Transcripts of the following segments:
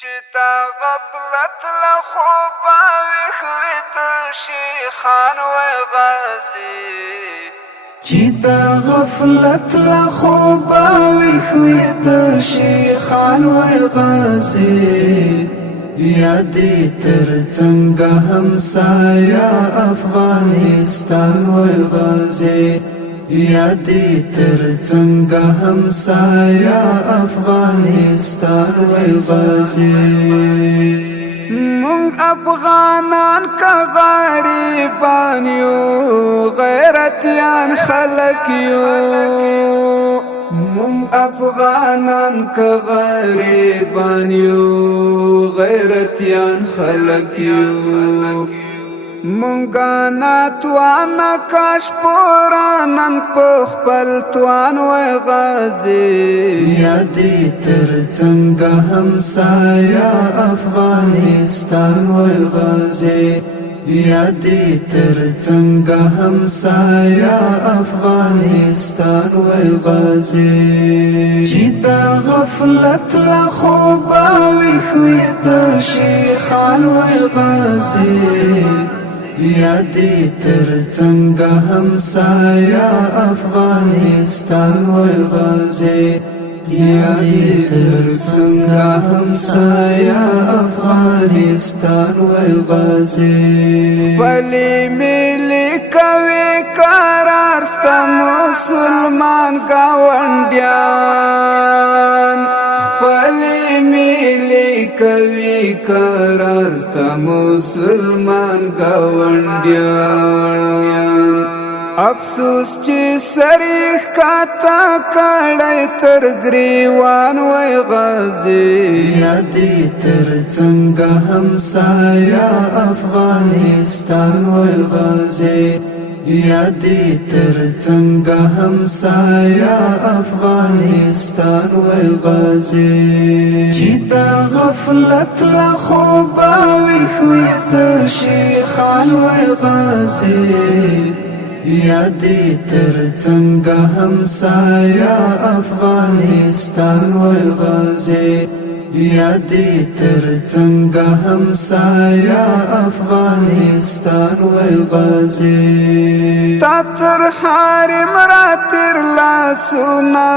چتا غفلت لخوبا ویخویت شیخان و غازی چتا غفلت لخوبا ویخویت شیخان و غازی یادی تر څنګه همسایا افغانستان و غازی یادی تر څنګه همسایا افغانستان و غازی مونږ افغانان کا غریبان یو غیرتیان خلق یو مونږ افغانان کا غریبان یو غیرتیان خلق یو مونږه ناتوانا کاش پورانن پخپل توان و غازی یادی تر څنګه همسایا افغانستان و غازی یادی تر څنګه همسایا افغانستان و غازی چتا غفلت لخوبا ویخویت شیخان و غازی یادی تر څنګه همسایا افغانستان و غازی یادی تر څنګه همسایا افغانستان و غازی بلی ملی کوي قرار ستا مسلمان گاونډیان بلی ملی کوي قرار ستا مسلمان گاونډیان افسوس چې سریخ کاتا کړی تر گریوان و غازی یادی تر څنګه همسایا افغانستان و غازی یادی تر څنګه همسایا افغانستان و غازی چتا غفلت لخوبا ویخویت شیخان و غازی یادی تر څنګه همسایا افغانستان و غازی یادی تر څنګه همسایا افغانستان و غازی ستا تر حرم را تر لاسونه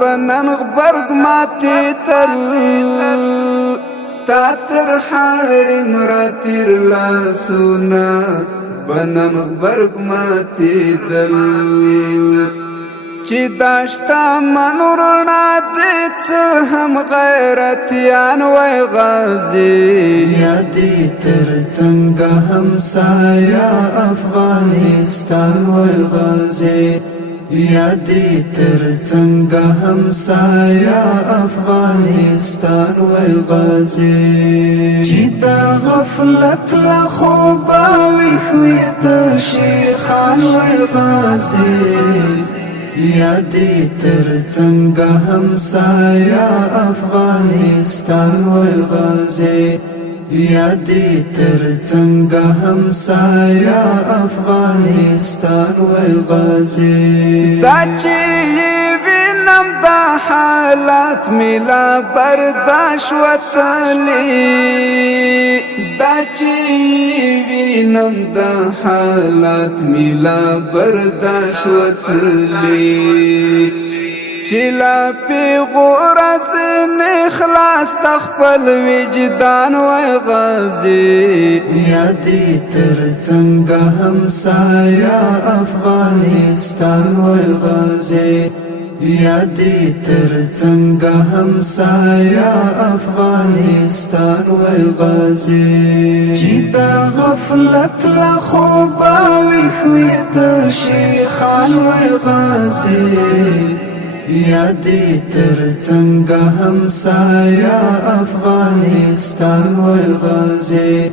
بنن غبرګ ماتې تل ستا تر حرم را تر لاسونه بنن غبرګ ماتې دل چې داشتا منورنا دې څه هم غیرتیان و غازی یادی تر څنګه همسایا افغانستان و غازی یادی تر څنګه همسایا افغانستان و غازی چتا غفلت لخوبا ویخویت شیخان و غازی یادی تر څنګه همسایا افغانستان و غازی یادی تر څنګه همسایا افغانستان و غازی دا چې وینم دا حالات ملا برداشت وتلی دا چې وینم دا حالات ملا برداشت وتلی چلا پی غورز نخلاص تخپل وجدان و غازی یادی تر څنګه همسایا افغانستان و غازی یادی تر څنګه همسایا افغانستان و غازی چتا غفلت لخوبا ویخویت شیخان و غازی یادی تر څنګه همسایا افغانستان و غازی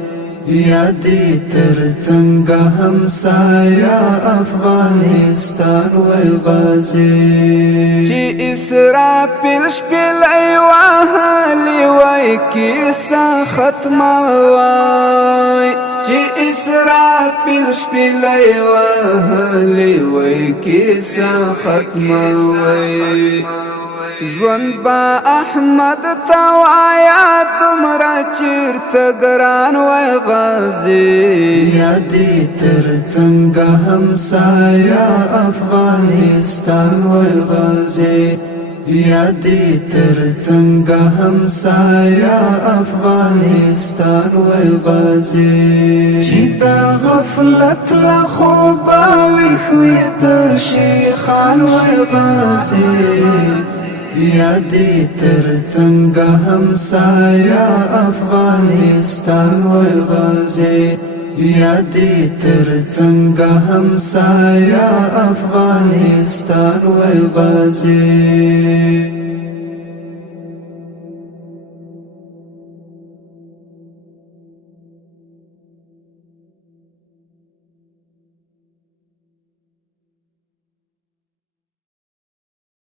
یادی تر څنګه همسایا افغانستان و غازی چې اسرافیل شپلای وهلی وای کیسه ختمه وای چې اسرافیل شپلای وهلی وای کیسه ختمه وای ژوند با احمد توایا چیرته ګران وای غازی یادی تر څنګه همسایا افغانستان وای غازی یادی تر څنګه همسایا افغانستان وای غازی چې دا غفلت له خوبه ویښ شیخان وای غازی یادی تر څنګه همسایا افغانستان وای غازی یادی تر څنګه همسایا افغانستان وای غازی